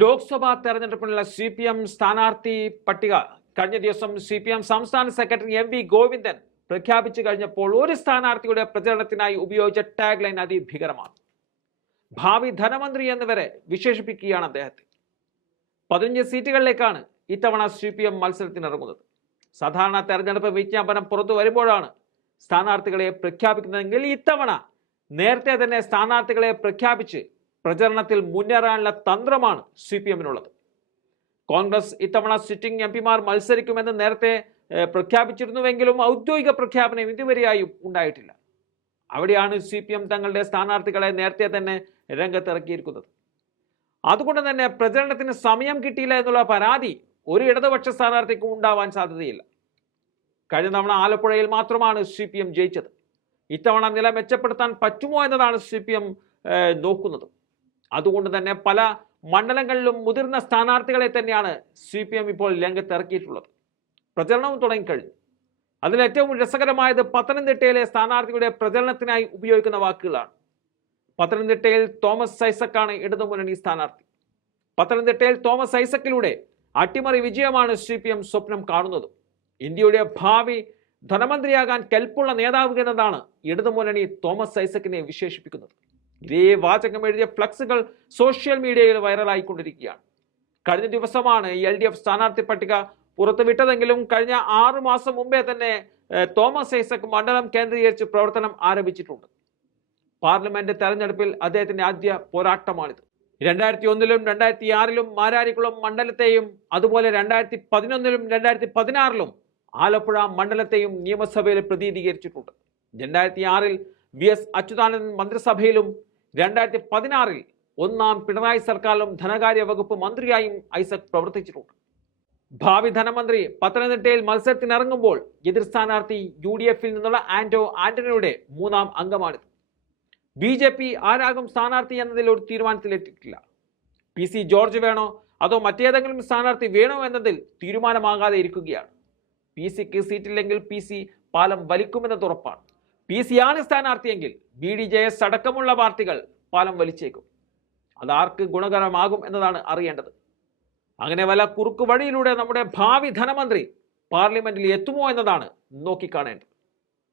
ലോക്സഭാ തെരഞ്ഞെടുപ്പിനുള്ള CPM സ്ഥാനാർത്ഥി പട്ടിക കഴിഞ്ഞ ദിവസം CPM സംസ്ഥാന സെക്രട്ടറി MP ഗോവിന്ദൻ പ്രഖ്യാപിച്ചു കഴിഞ്ഞപ്പോൾ ഒരു സ്ഥാനാർത്ഥിയുടെ പ്രചരണത്തിനായി ഉപയോഗിച്ച ടാഗ് ലൈൻ അതിഭീകരമാണ്. ഭാവി ധനമന്ത്രി എന്നിവരെ വിശേഷിപ്പിക്കുകയാണ് അദ്ദേഹത്തെ. 15 സീറ്റുകളിലേക്കാണ് ഇത്തവണ CPM മത്സരത്തിനിറങ്ങുന്നത്. സാധാരണ തെരഞ്ഞെടുപ്പ് വിജ്ഞാപനം പുറത്തു വരുമ്പോഴാണ് സ്ഥാനാർത്ഥികളെ പ്രഖ്യാപിക്കുന്നതെങ്കിൽ ഇത്തവണ നേരത്തെ തന്നെ സ്ഥാനാർത്ഥികളെ പ്രഖ്യാപിച്ച് പ്രചരണത്തിൽ മുന്നേറാനുള്ള തന്ത്രമാണ് CPMനുള്ളത്. കോൺഗ്രസ് ഇത്തവണ സിറ്റിംഗ് MP-മാർ മത്സരിക്കുമെന്ന് നേരത്തെ പ്രഖ്യാപിച്ചിരുന്നുവെങ്കിലും ഔദ്യോഗിക പ്രഖ്യാപനം ഇതുവരെയായും ഉണ്ടായിട്ടില്ല. അവിടെയാണ് CPM തങ്ങളുടെ സ്ഥാനാർത്ഥികളെ നേരത്തെ തന്നെ രംഗത്തിറക്കിയിരിക്കുന്നത്. അതുകൊണ്ട് തന്നെ പ്രചരണത്തിന് സമയം കിട്ടിയില്ല എന്നുള്ള പരാതി ഒരു ഇടതുപക്ഷ സ്ഥാനാർത്ഥിക്കും ഉണ്ടാവാൻ സാധ്യതയില്ല. കഴിഞ്ഞ തവണ ആലപ്പുഴയിൽ മാത്രമാണ് CPM ജയിച്ചത്. ഇത്തവണ നില മെച്ചപ്പെടുത്താൻ പറ്റുമോ എന്നതാണ് CPM നോക്കുന്നത്. അതുകൊണ്ട് തന്നെ പല മണ്ഡലങ്ങളിലും മുതിർന്ന സ്ഥാനാർത്ഥികളെ തന്നെയാണ് CPM ഇപ്പോൾ രംഗത്തിറക്കിയിട്ടുള്ളത്. പ്രചരണവും തുടങ്ങിക്കഴിഞ്ഞു. അതിൽ ഏറ്റവും രസകരമായത് പത്തനംതിട്ടയിലെ സ്ഥാനാർത്ഥിയുടെ പ്രചരണത്തിനായി ഉപയോഗിക്കുന്ന വാക്കുകളാണ്. പത്തനംതിട്ടയിൽ തോമസ് ഐസക്കാണ് ഇടതുമുന്നണി സ്ഥാനാർത്ഥി. പത്തനംതിട്ടയിൽ തോമസ് ഐസക്കിലൂടെ അട്ടിമറി വിജയമാണ് CPM സ്വപ്നം കാണുന്നത്. ഇന്ത്യയുടെ ഭാവി ധനമന്ത്രിയാകാൻ കെൽപ്പുള്ള നേതാവ് എന്നതാണ് ഇടതുമുന്നണി തോമസ് ഐസക്കിനെ വിശേഷിപ്പിക്കുന്നത്. ഇതേ വാചകം എഴുതിയ ഫ്ലക്സുകൾ സോഷ്യൽ മീഡിയയിൽ വൈറലായിക്കൊണ്ടിരിക്കുകയാണ്. കഴിഞ്ഞ ദിവസമാണ് LDF സ്ഥാനാർത്ഥി പട്ടിക പുറത്തുവിട്ടതെങ്കിലും കഴിഞ്ഞ 6 മാസം മുമ്പേ തന്നെ തോമസ് ഐസക് മണ്ഡലം കേന്ദ്രീകരിച്ച് പ്രവർത്തനം ആരംഭിച്ചിട്ടുണ്ട്. പാർലമെന്റ് തെരഞ്ഞെടുപ്പിൽ അദ്ദേഹത്തിന്റെ ആദ്യ പോരാട്ടമാണിത്. 2001-ലും 2006-ലും മാരാരിക്കുളം മണ്ഡലത്തെയും അതുപോലെ 2011-ലും 2016-ലും ആലപ്പുഴ മണ്ഡലത്തെയും നിയമസഭയിൽ പ്രതിനിധീകരിച്ചിട്ടുണ്ട്. 2006-ൽ VS അച്യുതാനന്ദൻ മന്ത്രിസഭയിലും 2016-ൽ ഒന്നാം പിണറായി സർക്കാരിലും ധനകാര്യ വകുപ്പ് മന്ത്രിയായും ഐസക് പ്രവർത്തിച്ചിട്ടുണ്ട്. ഭാവി ധനമന്ത്രി പത്തനംതിട്ടയിൽ മത്സരത്തിനിറങ്ങുമ്പോൾ എതിർ സ്ഥാനാർത്ഥി UDF-ൽ നിന്നുള്ള ആന്റണിയുടെ 3ാം അംഗമാണിത്. BJP ആരാകും സ്ഥാനാർത്ഥി എന്നതിൽ ഒരു തീരുമാനത്തിലെത്തിയിട്ടില്ല. PC ജോർജ് വേണോ അതോ മറ്റേതെങ്കിലും സ്ഥാനാർത്ഥി വേണോ എന്നതിൽ തീരുമാനമാകാതെ ഇരിക്കുകയാണ്. PCക്ക് സീറ്റില്ലെങ്കിൽ PC പാലം വലിക്കുമെന്നത് ഉറപ്പാണ്. PC ആണ് സ്ഥാനാർത്ഥിയെങ്കിൽ BDJS അടക്കമുള്ള പാർട്ടികൾ പാലം വലിച്ചേക്കും. അതാർക്ക് ഗുണകരമാകും എന്നതാണ് അറിയേണ്ടത്. അങ്ങനെ വല്ല കുറുക്കു വഴിയിലൂടെ നമ്മുടെ ഭാവി ധനമന്ത്രി പാർലമെന്റിൽ എത്തുമോ എന്നതാണ് നോക്കിക്കാണേണ്ടത്.